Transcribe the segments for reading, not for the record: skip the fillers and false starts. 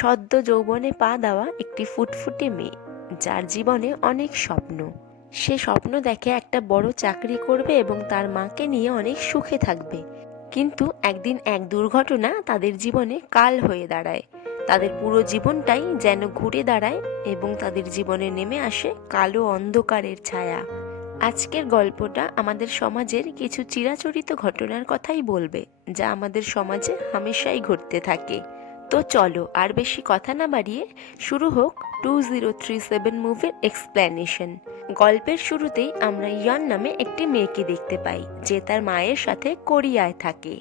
সদ্য যৌবনে পা দেওয়া একটি ফুটফুটে মেয়ে, যার জীবনে অনেক স্বপ্ন। সে স্বপ্ন দেখে একটা বড় চাকরি করবে এবং তার মাকে নিয়ে অনেক সুখে থাকবে। কিন্তু একদিন এক দুর্ঘটনা তাদের জীবনে কাল হয়ে দাঁড়ায়। তাদের পুরো জীবনটাই যেন ঘুরে দাঁড়ায় এবং তাদের জীবনে নেমে আসে কালো অন্ধকারের ছায়া। আজকের গল্পটা আমাদের সমাজের কিছু চিরাচরিত ঘটনার কথাই বলবে, যা আমাদের সমাজে হামেশাই ঘটতে থাকে। তো চলো আর বেশি কথা না বাড়িয়ে শুরু হোক 2037 মুভির এক্সপ্লেনেশন। গল্পের শুরুতেই আমরা ইয়ন নামে একটি মেয়েকে দেখতে পাই, যে তার মায়ের সাথে কোরিয়ায় থাকে।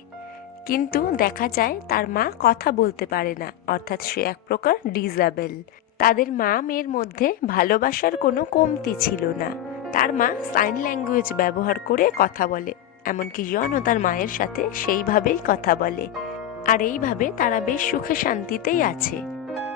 কিন্তু দেখা যায় তার মা কথা বলতে পারে না, অর্থাৎ সে এক প্রকার ডিসেবল। তাদের মা মেয়ের মধ্যে ভালোবাসার কোনো কমতি ছিল না। তার মা সাইন ল্যাঙ্গুয়েজ ব্যবহার করে কথা বলে, এমনকি ইয়নও তার মায়ের সাথে সেইভাবেই কথা বলে। আর এইভাবে তারা বেশ সুখে শান্তিতেই আছে।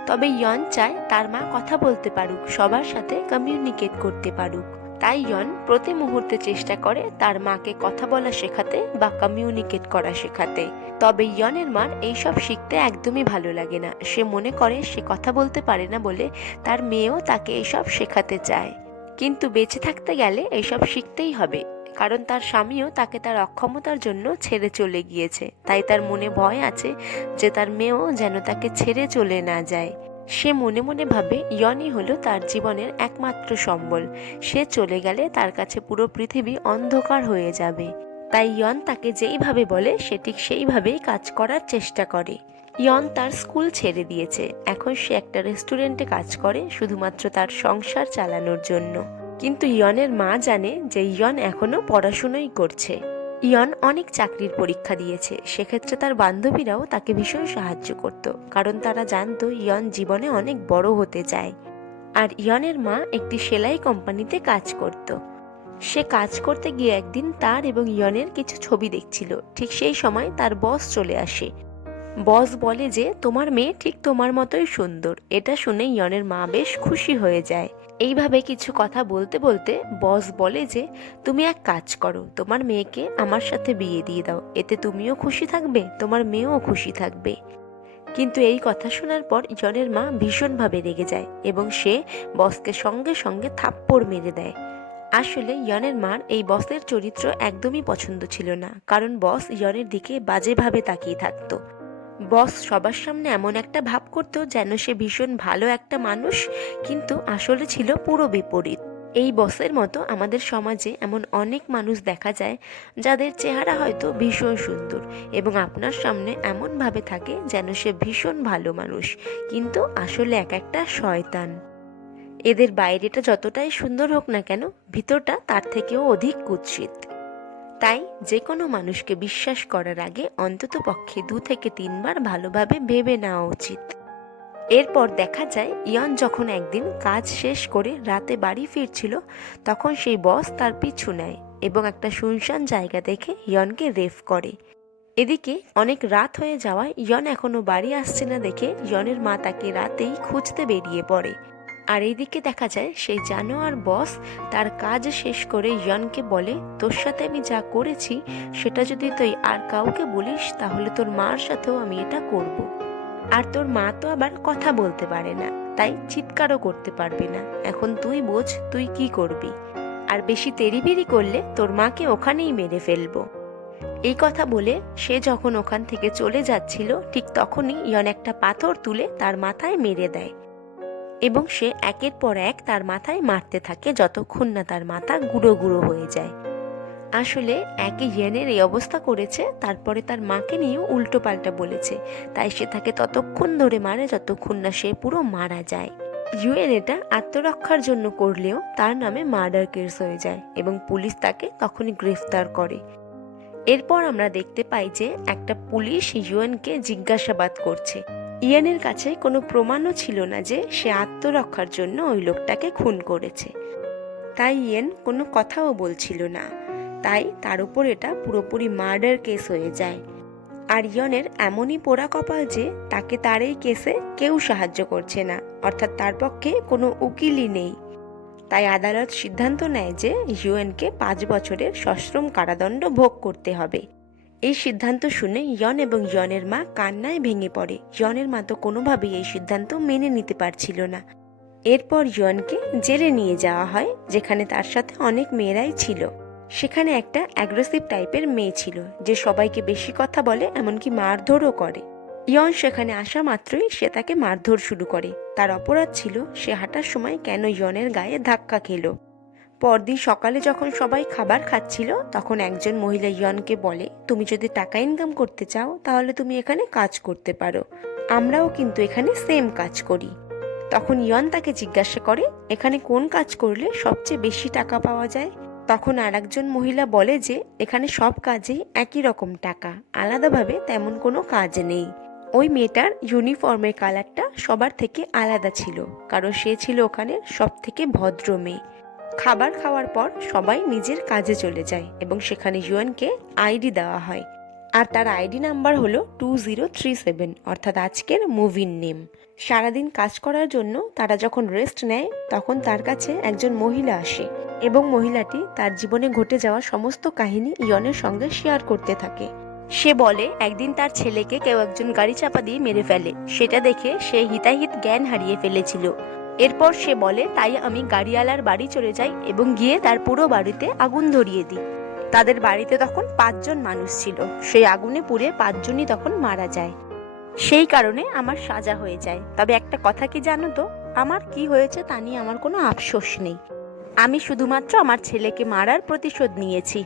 তবে ইয়ন চায় তার মা কথা বলতে পারুক, সবার সাথে কমিউনিকেট করতে পারুক। তাই ইয়ন প্রতি মুহূর্তে চেষ্টা করে তার মাকে কথা বলা শেখাতে বা কমিউনিকেট করা শেখাতে। তবে ইয়নের মার এইসব শিখতে একদমই ভালো লাগে না। সে মনে করে সে কথা বলতে পারে না বলে তার মেয়েও তাকে এইসব শেখাতে চায়। কিন্তু বেঁচে থাকতে গেলে এইসব শিখতেই হবে, কারণ তার স্বামীও তাকে তার অক্ষমতার জন্য ছেড়ে চলে গিয়েছে। তাই তার মনে ভয় আছে যে তার মেয়েও যেন তাকে ছেড়ে চলে না যায়। সে মনে মনে ভাবে ইয়নই হলো তার জীবনের একমাত্র সম্বল। সে চলে গেলে তার কাছে পুরো পৃথিবী অন্ধকার হয়ে যাবে। তাই ইয়ন তাকে যেইভাবে বলে সে ঠিক সেইভাবেই কাজ করার চেষ্টা করে। ইয়ন তার স্কুল ছেড়ে দিয়েছে, এখন সে একটা রেস্টুরেন্টে কাজ করে শুধুমাত্র তার সংসার চালানোর জন্য। কিন্তু ইয়নের মা জানে যে ইয়ন এখনো পড়াশুনোই করছে। ইয়ন অনেক চাকরির পরীক্ষা দিয়েছে, সেক্ষেত্রে তার বান্ধবীরাও তাকে ভীষণ সাহায্য করত, কারণ তারা জানতো ইয়ন জীবনে অনেক বড় হতে চায়। আর ইয়নের মা একটি সেলাই কোম্পানিতে কাজ করত। সে কাজ করতে গিয়ে একদিন তার এবং ইয়নের কিছু ছবি দেখছিল। ঠিক সেই সময় তার বস চলে আসে। বস বলে যে তোমার মেয়ে ঠিক তোমার মতোই সুন্দর। এটা শুনে ইয়নের মা বেশ খুশি হয়ে যায়। এইভাবে কিছু কথা বলতে বলতে বস বলে যে তুমি এক কাজ করো, তোমার মেয়েকে আমার সাথে বিয়ে দিয়ে দাও, এতে তুমিও খুশি থাকবে, তোমার মেয়েও খুশি থাকবে। কিন্তু এই কথা শোনার পর ইয়নের মা ভীষণভাবে রেগে যায় এবং সে বসকে সঙ্গে সঙ্গে থাপ্পড় মেরে দেয়। আসলে ইয়নের মার এই বসের চরিত্র একদমই পছন্দ ছিল না, কারণ বস ইয়নের দিকে বাজেভাবে তাকিয়ে থাকতো। বস সবার সামনে এমন একটা ভাব করতো যেন সে ভীষণ ভালো একটা মানুষ, কিন্তু আসলে ছিল পুরো বিপরীত। এই বসের মতো আমাদের সমাজে এমন অনেক মানুষ দেখা যায়, যাদের চেহারা হয়তো ভীষণ সুন্দর এবং আপনার সামনে এমনভাবে থাকে যেন সে ভীষণ ভালো মানুষ, কিন্তু আসলে এক একটা শয়তান। এদের বাইরেটা যতটাই সুন্দর হোক না কেন, ভিতরটা তার থেকেও অধিক কুৎসিত। তাই যে কোনো মানুষকে বিশ্বাস করার আগে অন্তত পক্ষে 2 থেকে 3 বার ভালোভাবে ভেবে নেওয়া উচিত। এরপর দেখা যায় ইয়ন যখন একদিন কাজ শেষ করে রাতে বাড়ি ফিরছিল, তখন সেই বস তার পিছু নেয় এবং একটা শুনশান জায়গা দেখে ইয়নকে রেফ করে। এদিকে অনেক রাত হয়ে যাওয়ায় ইয়ন এখনো বাড়ি আসছে না দেখে ইয়নের মা তাকে রাতেই খুঁজতে বেরিয়ে পড়ে। আর এইদিকে দেখা যায় সেই জানোয়ার বস তার কাজ শেষ করে ইয়নকে বলে, তোর সাথে আমি যা করেছি সেটা যদি তুই আর কাউকে বলিস তাহলে তোর মার সাথেও আমি এটা করব। আর তোর মা তো আবার কথা বলতে পারে না, তাই চিৎকারও করতে পারবে না। এখন তুই বোঝ তুই কি করবি। আর বেশি তেড়িবেড়ি করলে তোর মাকে ওখানেই মেরে ফেলবো। এই কথা বলে সে যখন ওখান থেকে চলে যাচ্ছিল, ঠিক তখনই ইয়ন একটা পাথর তুলে তার মাথায় মেরে দেয় এবং সে একের পর এক তার মাথায় মারতে থাকে যতক্ষণ না তার মাথা গুঁড়ো গুঁড়ো হয়ে যায়। আসলে একে ইয়েনের এই অবস্থা করেছে, তারপরে তার মাকে নিয়েও উল্টো পাল্টা বলেছে, তাই সে তাকে ততক্ষণ ধরে মারে যতক্ষণ না সে পুরো মারা যায়। ইউএন এটা আত্মরক্ষার জন্য করলেও তার নামে মার্ডার কেস হয়ে যায় এবং পুলিশ তাকে তখনই গ্রেফতার করে। এরপর আমরা দেখতে পাই যে একটা পুলিশ ইউএনকে জিজ্ঞাসাবাদ করছে। ইয়েনের কাছে কোনো প্রমাণও ছিল না যে সে আত্মরক্ষার জন্য ওই লোকটাকে খুন করেছে, তাই ইয়েন কোনো কথাও বলছিল না। তাই তার উপর এটা পুরোপুরি মার্ডার কেস হয়ে যায়। আর ইয়নের এমনই পোড়া কপাল যে তাকে তার এই কেসে কেউ সাহায্য করছে না, অর্থাৎ তার পক্ষে কোনো উকিলই নেই। তাই আদালত সিদ্ধান্ত নেয় যে ইউএনকে 5 বছরের সশ্রম কারাদণ্ড ভোগ করতে হবে। এই সিদ্ধান্ত শুনে ইয়ন এবং ইয়নের মা কান্নায় ভেঙে পড়ে। ইয়নের মা তো কোনোভাবেই এই সিদ্ধান্ত মেনে নিতে পারছিল না। এরপর ইয়নকে জেলে নিয়ে যাওয়া হয়, যেখানে তার সাথে অনেক মেয়েরাই ছিল। সেখানে একটা অ্যাগ্রেসিভ টাইপের মেয়ে ছিল, যে সবাইকে বেশি কথা বলে, এমনকি মারধরও করে। ইয়ন সেখানে আসা মাত্রই সে তাকে মারধর শুরু করে। তার অপরাধ ছিল সে হাঁটার সময় কেন ইয়নের গায়ে ধাক্কা খেলো। পরদিন সকালে যখন সবাই খাবার খাচ্ছিল, তখন একজন মহিলা ইয়নকে বলে, তুমি যদি টাকা ইনকাম করতে চাও তাহলে তুমি এখানে কাজ করতে পারো, আমরাও কিন্তু এখানে সেম কাজ করি। তখন ইয়ন তাকে জিজ্ঞাসা করে, এখানে কোন কাজ করলে সবচেয়ে বেশি টাকা পাওয়া যায়। তখন আর একজন মহিলা বলে যে এখানে সব কাজেই একই রকম টাকা, আলাদাভাবে তেমন কোনো কাজ নেই। ওই মেয়েটার ইউনিফর্মের কালারটা সবার থেকে আলাদা ছিল, কারণ সে ছিল ওখানে সব থেকে ভদ্র মেয়ে। খাবার খাওয়ার পর সবাই নিজের কাজে চলে যায় এবং সেখানে ইয়নকে আইডি দেওয়া হয়। আর তার আইডি নাম্বার হলো 2037, অর্থাৎ আজকের মুভির নেম। সারাদিন কাজ করার জন্য তারা যখন রেস্ট নেয়, তখন তার কাছে একজন মহিলা আসে এবং মহিলাটি তার জীবনে ঘটে যাওয়া সমস্ত কাহিনী ইয়নের সঙ্গে শেয়ার করতে থাকে। সে বলে একদিন তার ছেলেকে কেউ একজন গাড়ি চাপা দিয়ে মেরে ফেলে, সেটা দেখে সে হিতাহিত জ্ঞান হারিয়ে ফেলেছিল। এরপর সে বলে, তাই আমি গাড়িওয়ালার বাড়ি চলে যাই এবং গিয়ে তার পুরো বাড়িতে আগুন ধরিয়ে দিই। তাদের বাড়িতে তখন 5 জন মানুষ ছিল, সেই আগুনে পুড়ে 5 জনই তখন মারা যায়। সেই কারণে আমার সাজা হয়ে যায়। তবে একটা কথা কি জানো তো, আমার কি হয়েছে তা নিয়ে আমার কোনো আফসোস নেই। আমি শুধুমাত্র আমার ছেলেকে মারার প্রতিশোধ নিয়েছি।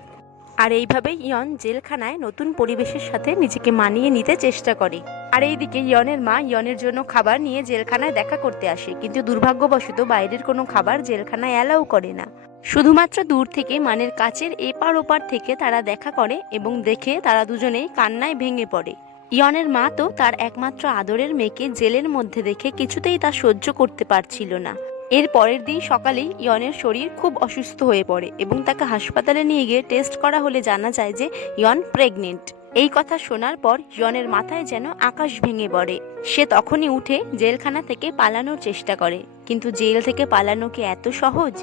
আর এইভাবে ইয়ন জেলখানায় নতুন পরিবেশের সাথে নিজেকে মানিয়ে নিতে চেষ্টা করে। আর এইদিকে ইয়নের মা ইয়নের জন্য খাবার নিয়ে জেলখানায় দেখা করতে আসে, কিন্তু দুর্ভাগ্যবশত বাইরের কোনো খাবার জেলখানায় অ্যালাউ করে না। শুধুমাত্র দূর থেকে, মানের কাচের এপার ওপার থেকে তারা দেখা করে এবং দেখে তারা দুজনেই কান্নায় ভেঙে পড়ে। ইয়নের মা তো তার একমাত্র আদরের মেয়েকে জেলের মধ্যে দেখে কিছুতেই তা সহ্য করতে পারছিল না। এর পরের দিন সকালেই ইয়নের শরীর খুব অসুস্থ হয়ে পড়ে এবং তাকে হাসপাতালে নিয়ে গিয়ে টেস্ট করা হলে জানা যায় যে ইয়ন প্রেগনেন্ট। এই কথা শোনার পর ইয়নের মাথায় যেন আকাশ ভেঙে পড়ে। সে তখনই উঠে জেলখানা থেকে পালানোর চেষ্টা করে, কিন্তু জেল থেকে পালানো কি এত সহজ?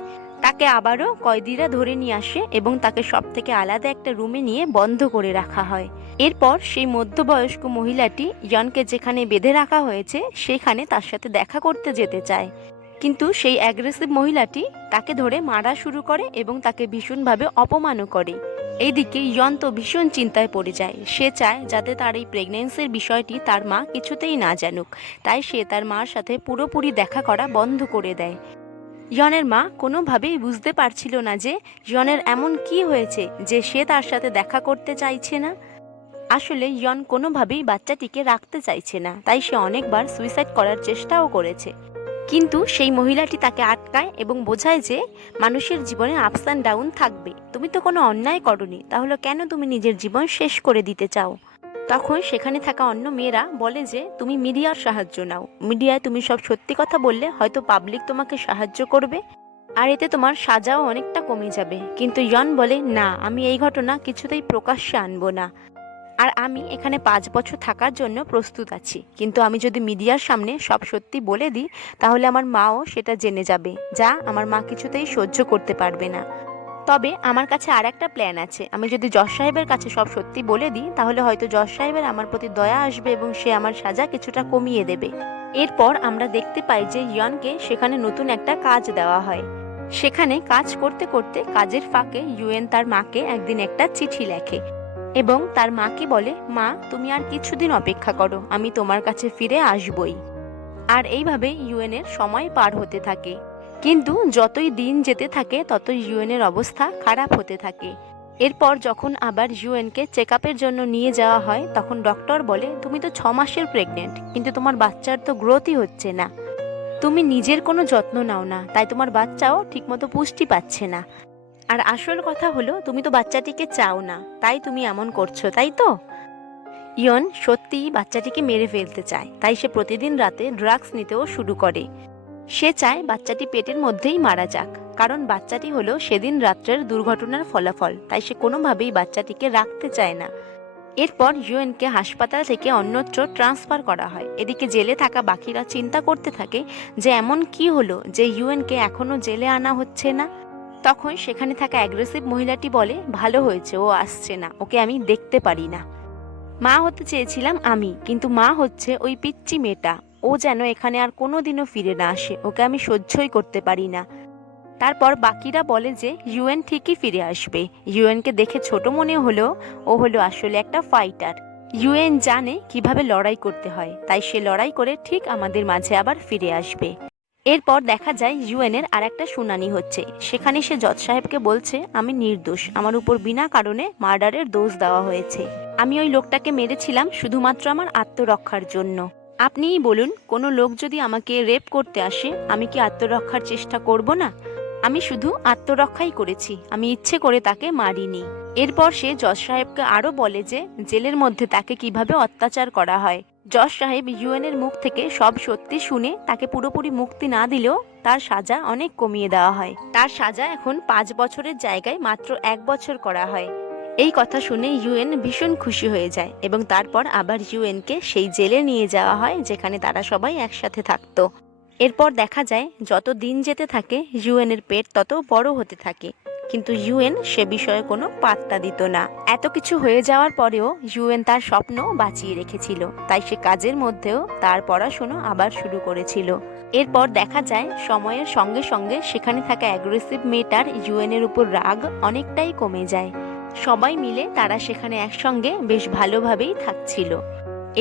তাকে আবারও কয়েদিরা ধরে নিয়ে আসে এবং তাকে সব থেকে আলাদা একটা রুমে নিয়ে বন্ধ করে রাখা হয়। এরপর সেই মধ্যবয়স্ক মহিলাটি ইয়নকে যেখানে বেঁধে রাখা হয়েছে সেখানে তার সাথে দেখা করতে যেতে চায়, কিন্তু সেই অ্যাগ্রেসিভ মহিলাটি তাকে ধরে মারা শুরু করে এবং তাকে ভীষণভাবে অপমানও করে। এইদিকে ইয়ন তো ভীষণ চিন্তায় পড়ে যায়। সে চায় যাতে তার এই প্রেগন্যান্সির বিষয়টি তার মা কিছুতেই না জানুক, তাই সে তার মার সাথে পুরোপুরি দেখা করা বন্ধ করে দেয়। ইয়নের মা কোনোভাবেই বুঝতে পারছিল না যে ইয়নের এমন কি হয়েছে যে সে তার সাথে দেখা করতে চাইছে না। আসলে ইয়ন কোনোভাবেই বাচ্চাটিকে রাখতে চাইছে না, তাই সে অনেকবার সুইসাইড করার চেষ্টাও করেছে। কিন্তু সেই মহিলাটি তাকে আটকায় এবং বোঝায় যে মানুষের জীবনে আপস অ্যান্ড ডাউন থাকবে, তুমি তো কোনো অন্যায় করনি, তাহলে কেন তুমি নিজের জীবন শেষ করে দিতে চাও? তখন সেখানে থাকা অন্য মেয়েরা বলে যে তুমি মিডিয়ার সাহায্য নাও, মিডিয়ায় তুমি সব সত্যি কথা বললে হয়তো পাবলিক তোমাকে সাহায্য করবে আর এতে তোমার সাজাও অনেকটা কমে যাবে। কিন্তু ইয়ন বলে, না, আমি এই ঘটনা কিছুতেই প্রকাশ্যে আনবো না, আর আমি এখানে 5 বছর থাকার জন্য প্রস্তুত আছি, কিন্তু আমি যদি মিডিয়ার সামনে সব সত্যি বলে দিই তাহলে আমার মাও সেটা জেনে যাবে, যা আমার মা কিছুতেই সহ্য করতে পারবে না। তবে আমার কাছে আর একটা প্ল্যান আছে, আমি যদি জজ সাহেবের কাছে সব সত্যি বলে দিই তাহলে হয়তো জজ সাহেবের আমার প্রতি দয়া আসবে এবং সে আমার সাজা কিছুটা কমিয়ে দেবে। এরপর আমরা দেখতে পাই যে ইয়নকে সেখানে নতুন একটা কাজ দেওয়া হয়। সেখানে কাজ করতে করতে কাজের ফাঁকে ইউএন তার মাকে একদিন একটা চিঠি লেখে এবং তার মাকে বলে, মা তুমি আর কিছুদিন অপেক্ষা করো, আমি তোমার কাছে ফিরে আসবই। আর এইভাবে ইউএনের সময় পার হতে থাকে। কিন্তু যতই দিন যেতে থাকে ততই ইউএনের অবস্থা খারাপ হতে থাকে। এরপর যখন আবার ইউএনকে চেক আপের জন্য নিয়ে যাওয়া হয়, তখন ডক্টর বলে, তুমি তো 6 মাসের প্রেগনেন্ট, কিন্তু তোমার বাচ্চার তো গ্রোথই হচ্ছে না, তুমি নিজের কোনো যত্ন নাও না, তাই তোমার বাচ্চাও ঠিকমতো পুষ্টি পাচ্ছে না। আর আসল কথা হলো তুমি তো বাচ্চাটিকে চাও না, তাই তুমি এমন করছো, তাই তো? ইয়ন সত্যিই বাচ্চাটিকে মেরে ফেলতে চায়, তাই সে প্রতিদিন রাতে ড্রাগস নিতেও শুরু করে। সে চায় বাচ্চাটি পেটের মধ্যেই মারা যাক, কারণ বাচ্চাটি হলো সেদিন রাত্রের দুর্ঘটনার ফলাফল, তাই সে কোনোভাবেই বাচ্চাটিকে রাখতে চায় না। এরপর ইউএনকে হাসপাতাল থেকে অন্যত্র ট্রান্সফার করা হয়। এদিকে জেলে থাকা বাকিরা চিন্তা করতে থাকে যে এমন কি হলো যে ইউএনকে এখনো জেলে আনা হচ্ছে না। তখন সেখানে থাকা অ্যাগ্রেসিভ মহিলাটি বলে, ভালো হয়েছে ও আসছে না, ওকে আমি দেখতে পারি না। মা হতে চেয়েছিলাম আমি, কিন্তু মা হচ্ছে ওই পিচ্চি মেয়েটা। ও যেন এখানে আর কোনোদিনও ফিরে না আসে, ওকে আমি সহ্যই করতে পারি না। তারপর বাকিরা বলে যে ইউএন ঠিকই ফিরে আসবে। ইউএনকে দেখে ছোট মনে হলেও ও হলো আসলে একটা ফাইটার। ইউএন জানে কিভাবে লড়াই করতে হয়, তাই সে লড়াই করে ঠিক আমাদের মাঝে আবার ফিরে আসবে। এরপর দেখা যায় ইউএনের আর একটা শুনানি হচ্ছে। সেখানে সে জজ সাহেবকে বলছে, আমি নির্দোষ, আমার উপর বিনা কারণে মার্ডারের দোষ দেওয়া হয়েছে। আমি ওই লোকটাকে মেরেছিলাম শুধুমাত্র আমার আত্মরক্ষার জন্য। আপনিই বলুন, কোনো লোক যদি আমাকে রেপ করতে আসে, আমি কি আত্মরক্ষার চেষ্টা করব না? আমি শুধু আত্মরক্ষাই করেছি, আমি ইচ্ছে করে তাকে মারিনি। এরপর সে জজ সাহেবকে আরো বলে যে জেলের মধ্যে তাকে কিভাবে অত্যাচার করা হয়। জজ সাহেব ইউএনের মুখ থেকে সব সত্যি শুনে তাকে পুরোপুরি মুক্তি না দিলেও তার সাজা অনেক কমিয়ে দেওয়া হয়। তার সাজা এখন 5 বছরের জায়গায় মাত্র 1 বছর করা হয়। এই কথা শুনে ইউএন ভীষণ খুশি হয়ে যায় এবং তারপর আবার ইউএনকে সেই জেলে নিয়ে যাওয়া হয় যেখানে তারা সবাই একসাথে থাকতো। এরপর দেখা যায় যত দিন যেতে থাকে ইউএনের পেট তত বড় হতে থাকে, কিন্তু ইউএন সে বিষয়ে কোনো পাত্তা দিত না। এত কিছু হয়ে যাওয়ার পরেও ইউএন তার স্বপ্ন বাঁচিয়ে রেখেছিল, তাই সে কাজের মধ্যেও তার পড়াশোনা আবার শুরু করেছিল। এরপর দেখা যায় সময়ের সঙ্গে সঙ্গে সেখানে থাকা অ্যাগ্রেসিভ মেয়েটার ইউএনের উপর রাগ অনেকটাই কমে যায়। সবাই মিলে তারা সেখানে একসঙ্গে বেশ ভালোভাবেই থাকছিল।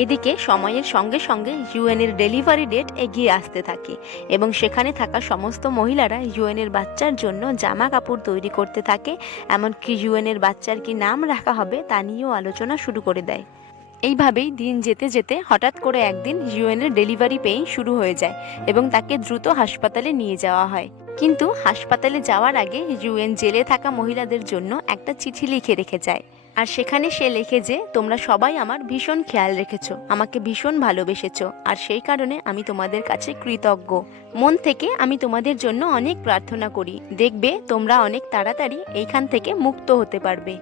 এদিকে সময়ের সঙ্গে সঙ্গে ইউএনের ডেলিভারি ডেট এগিয়ে আসতে থাকে এবং সেখানে থাকা সমস্ত মহিলারা ইউএনের বাচ্চার জন্য জামা কাপড় তৈরি করতে থাকে। এমনকি ইউএনের বাচ্চার কি নাম রাখা হবে তা নিয়েও আলোচনা শুরু করে দেয়। এইভাবেই দিন যেতে যেতে হঠাৎ করে একদিন ইউএনের ডেলিভারি পেইন শুরু হয়ে যায় এবং তাকে দ্রুত হাসপাতালে নিয়ে যাওয়া হয়। কিন্তু হাসপাতালে যাওয়ার আগে ইউএন জেলে থাকা মহিলাদের জন্য একটা চিঠি লিখে রেখে যায়। আর সেখানে সে লেখে যে তোমরা সবাই আমার ভীষণ খেয়াল রেখেছো, আমাকে ভীষণ ভালোবেসেছো, আর সেই কারণে আমি তোমাদের কাছে কৃতজ্ঞ। মন থেকে আমি তোমাদের জন্য অনেক প্রার্থনা করি, দেখবে তোমরা অনেক তাড়াতাড়ি এইখান থেকে মুক্ত হতে পারবে।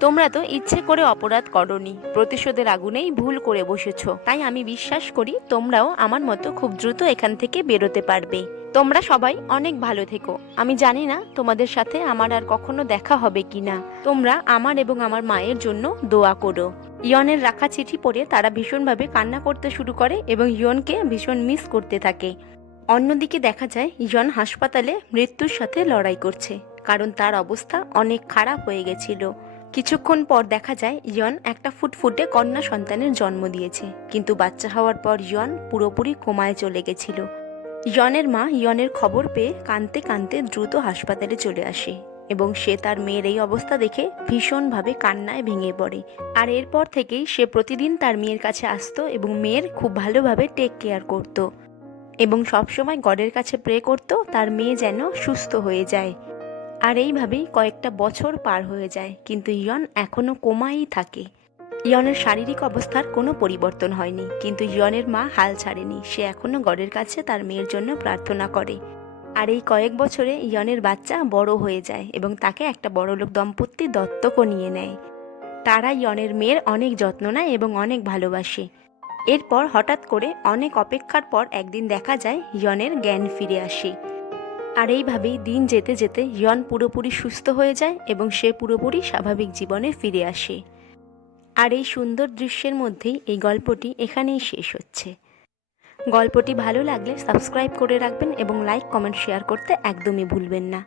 তোমরা তো ইচ্ছে করে অপরাধ করনি, প্রতিশোধের আগুনেই ভুল করে বসেছো, তাই আমি বিশ্বাস করি তোমরাও আমার মতো খুব দ্রুত এখান থেকে বেরোতে পারবে। তোমরা সবাই অনেক ভালো থেকো। আমি জানি না তোমাদের সাথে আমার আর কখনো দেখা হবে কিনা। তোমরা আমার এবং আমার মায়ের জন্য দোয়া করো। ইয়নের রাখা চিঠি পড়ে তারা ভীষণভাবে কান্না করতে শুরু করে এবং ইয়নকে ভীষণ মিস করতে থাকে। অন্যদিকে দেখা যায় ইয়ন হাসপাতালে মৃত্যুর সাথে লড়াই করছে, কারণ তার অবস্থা অনেক খারাপ হয়ে গেছিল। কিছুক্ষণ পর দেখা যায় ইয়ন একটা ফুটফুটে কন্যা সন্তানের জন্ম দিয়েছে, কিন্তু বাচ্চা হওয়ার পর ইয়ন পুরোপুরি কোমায় চলে গেছিল। ইয়নের মা ইয়নের খবর পেয়ে কাঁদতে কাঁদতে দ্রুত হাসপাতালে চলে আসে এবং সে তার মেয়ের এই অবস্থা দেখে ভীষণভাবে কান্নায় ভেঙে পড়ে। আর এরপর থেকেই সে প্রতিদিন তার মেয়ের কাছে আসতো এবং মেয়ের খুব ভালোভাবে টেক কেয়ার করত এবং সবসময় গডের কাছে প্রে করত তার মেয়ে যেন সুস্থ হয়ে যায়। আর এইভাবেই কয়েকটা বছর পার হয়ে যায়, কিন্তু ইয়ন এখনো কোমায়ই থাকে। ইয়নের শারীরিক অবস্থার কোনো পরিবর্তন হয়নি, কিন্তু ইয়নের মা হাল ছাড়েনি, সে এখনো গডের কাছে তার মেয়ের জন্য প্রার্থনা করে। আর এই কয়েক বছরে ইয়নের বাচ্চা বড় হয়ে যায় এবং তাকে একটা বড়লোক দম্পতি দত্তকও নিয়ে নেয়। তারা ইয়নের মেয়ের অনেক যত্ন নেয় এবং অনেক ভালোবাসে। এরপর হঠাৎ করে অনেক অপেক্ষার পর একদিন দেখা যায় ইয়নের জ্ঞান ফিরে আসে। আর এইভাবেই দিন যেতে যেতে ইয়ন পুরোপুরি সুস্থ হয়ে যায় এবং সে পুরোপুরি স্বাভাবিক জীবনে ফিরে আসে। আর এই সুন্দর দৃশ্যের মধ্যেই এই গল্পটি এখানেই শেষ হচ্ছে। গল্পটি ভালো লাগলে সাবস্ক্রাইব করে রাখবেন এবং লাইক, কমেন্ট, শেয়ার করতে একদমই ভুলবেন না।